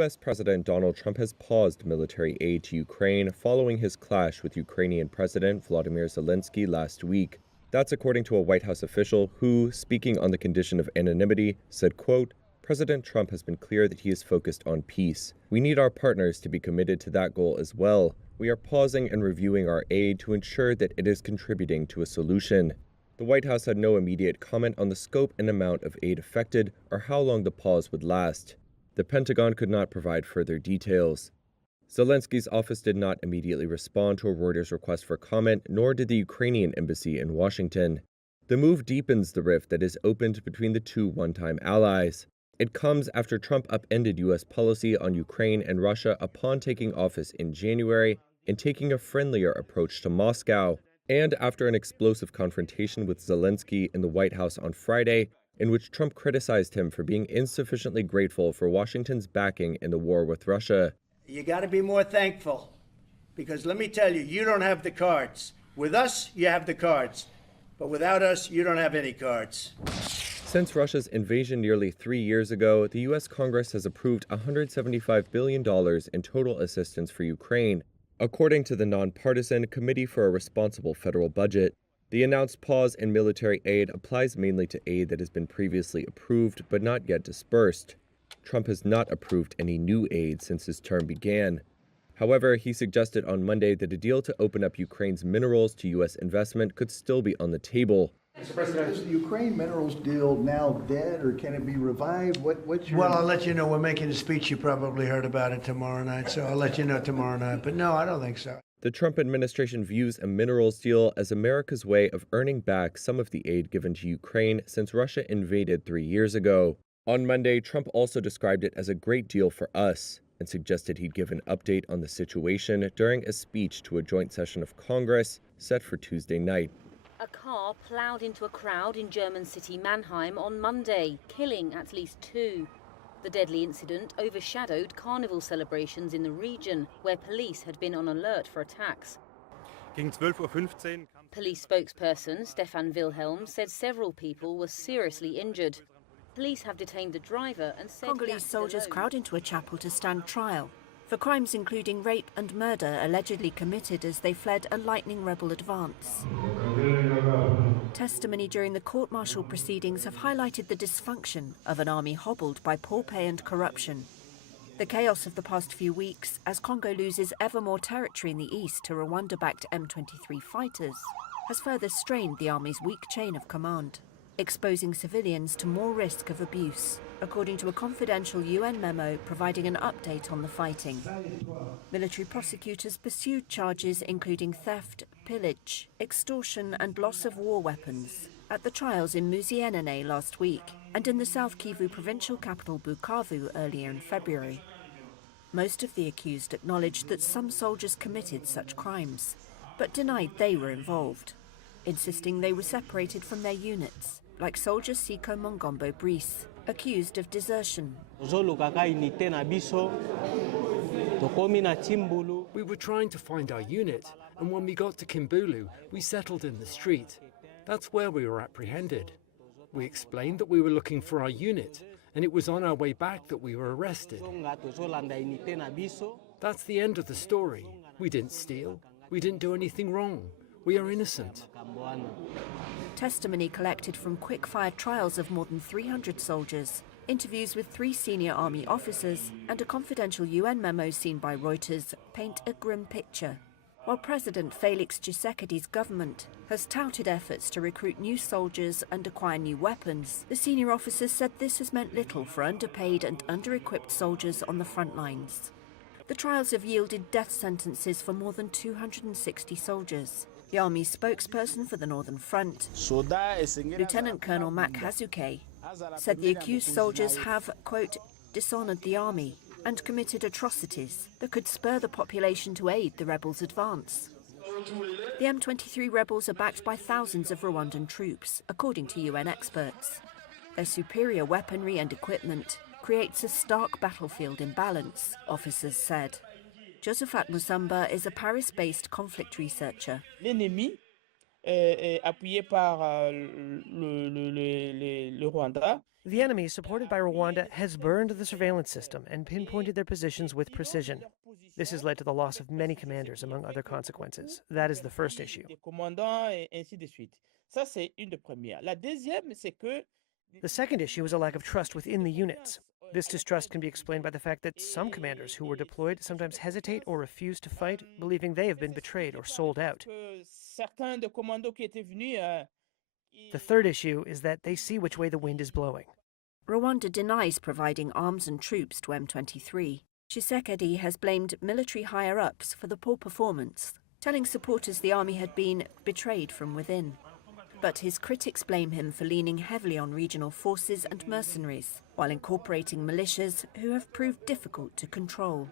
U.S. President Donald Trump has paused military aid to Ukraine following his clash with Ukrainian President Volodymyr Zelensky last week. That's according to a White House official who, speaking on the condition of anonymity, said, quote, "President Trump has been clear that he is focused on peace. We need our partners to be committed to that goal as well. We are pausing and reviewing our aid to ensure that it is contributing to a solution." The White House had no immediate comment on the scope and amount of aid affected or how long the pause would last. The Pentagon could not provide further details. Zelensky's office did not immediately respond to a Reuters request for comment, nor did the Ukrainian embassy in Washington. The move deepens the rift that is opened between the two one-time allies. It comes after Trump upended U.S. policy on Ukraine and Russia upon taking office in January and taking a friendlier approach to Moscow, and after an explosive confrontation with Zelensky in the White House on Friday, in which Trump criticized him for being insufficiently grateful for Washington's backing in the war with Russia. You got to be more thankful, because let me tell you, you don't have the cards. With us, you have the cards, but without us, you don't have any cards. Since Russia's invasion nearly 3 years ago, the U.S. Congress has approved $175 billion in total assistance for Ukraine, according to the nonpartisan Committee for a Responsible Federal Budget. The announced pause in military aid applies mainly to aid that has been previously approved but not yet dispersed. Trump has not approved any new aid since his term began. However, he suggested on Monday that a deal to open up Ukraine's minerals to U.S. investment could still be on the table. Mr. President, is the Ukraine minerals deal now dead, or can it be revived? What's your... Well, I'll let you know. We're making a speech. You probably heard about it tomorrow night, so I'll let you know tomorrow night. But no, I don't think so. The Trump administration views a minerals deal as America's way of earning back some of the aid given to Ukraine since Russia invaded 3 years ago. On Monday, Trump also described it as a great deal for us and suggested he'd give an update on the situation during a speech to a joint session of Congress set for Tuesday night. A car ploughed into a crowd in German city Mannheim on Monday, killing at least 2. The deadly incident overshadowed carnival celebrations in the region, where police had been on alert for attacks. Police spokesperson Stefan Wilhelm said several people were seriously injured. Police have detained the driver and said Congolese soldiers crowd into a chapel to stand trial for crimes including rape and murder allegedly committed as they fled a lightning rebel advance. Testimony during the court-martial proceedings have highlighted the dysfunction of an army hobbled by poor pay and corruption. The chaos of the past few weeks, as Congo loses ever more territory in the east to Rwanda-backed M23 fighters, has further strained the army's weak chain of command, exposing civilians to more risk of abuse, according to a confidential UN memo providing an update on the fighting. Military prosecutors pursued charges including theft, pillage, extortion and loss of war weapons at the trials in Muzienene last week and in the South Kivu provincial capital Bukavu earlier in February. Most of the accused acknowledged that some soldiers committed such crimes, but denied they were involved, insisting they were separated from their units, like soldier Siko Mongombo Brice, accused of desertion. We were trying to find our unit, and when we got to Kimbulu, we settled in the street. That's where we were apprehended. We explained that we were looking for our unit, and it was on our way back that we were arrested. That's the end of the story. We didn't steal. We didn't do anything wrong. We are innocent. Testimony collected from quick-fire trials of more than 300 soldiers, interviews with 3 senior army officers, and a confidential UN memo seen by Reuters paint a grim picture. While President Felix Tshisekedi's government has touted efforts to recruit new soldiers and acquire new weapons, the senior officers said this has meant little for underpaid and under-equipped soldiers on the front lines. The trials have yielded death sentences for more than 260 soldiers. The Army's spokesperson for the Northern Front, Lieutenant Colonel Mak Hazuke, said the accused soldiers have, quote, dishonoured the Army and committed atrocities that could spur the population to aid the rebels' advance. The M23 rebels are backed by thousands of Rwandan troops, according to UN experts. Their superior weaponry and equipment creates a stark battlefield imbalance, officers said. Josephat Musamba is a Paris-based conflict researcher. appuyé par le Rwanda. The enemy, supported by Rwanda, has burned the surveillance system and pinpointed their positions with precision. This has led to the loss of many commanders, among other consequences. That is the first issue. Des commandants et ainsi de suite. Ça, c'est une des premières. La deuxième, c'est que The second issue is a lack of trust within the units. This distrust can be explained by the fact that some commanders who were deployed sometimes hesitate or refuse to fight, believing they have been betrayed or sold out. que certains des commandos qui étaient venus The third issue is that they see which way the wind is blowing. Rwanda denies providing arms and troops to M23. Tshisekedi has blamed military higher-ups for the poor performance, telling supporters the army had been betrayed from within. But his critics blame him for leaning heavily on regional forces and mercenaries, while incorporating militias who have proved difficult to control.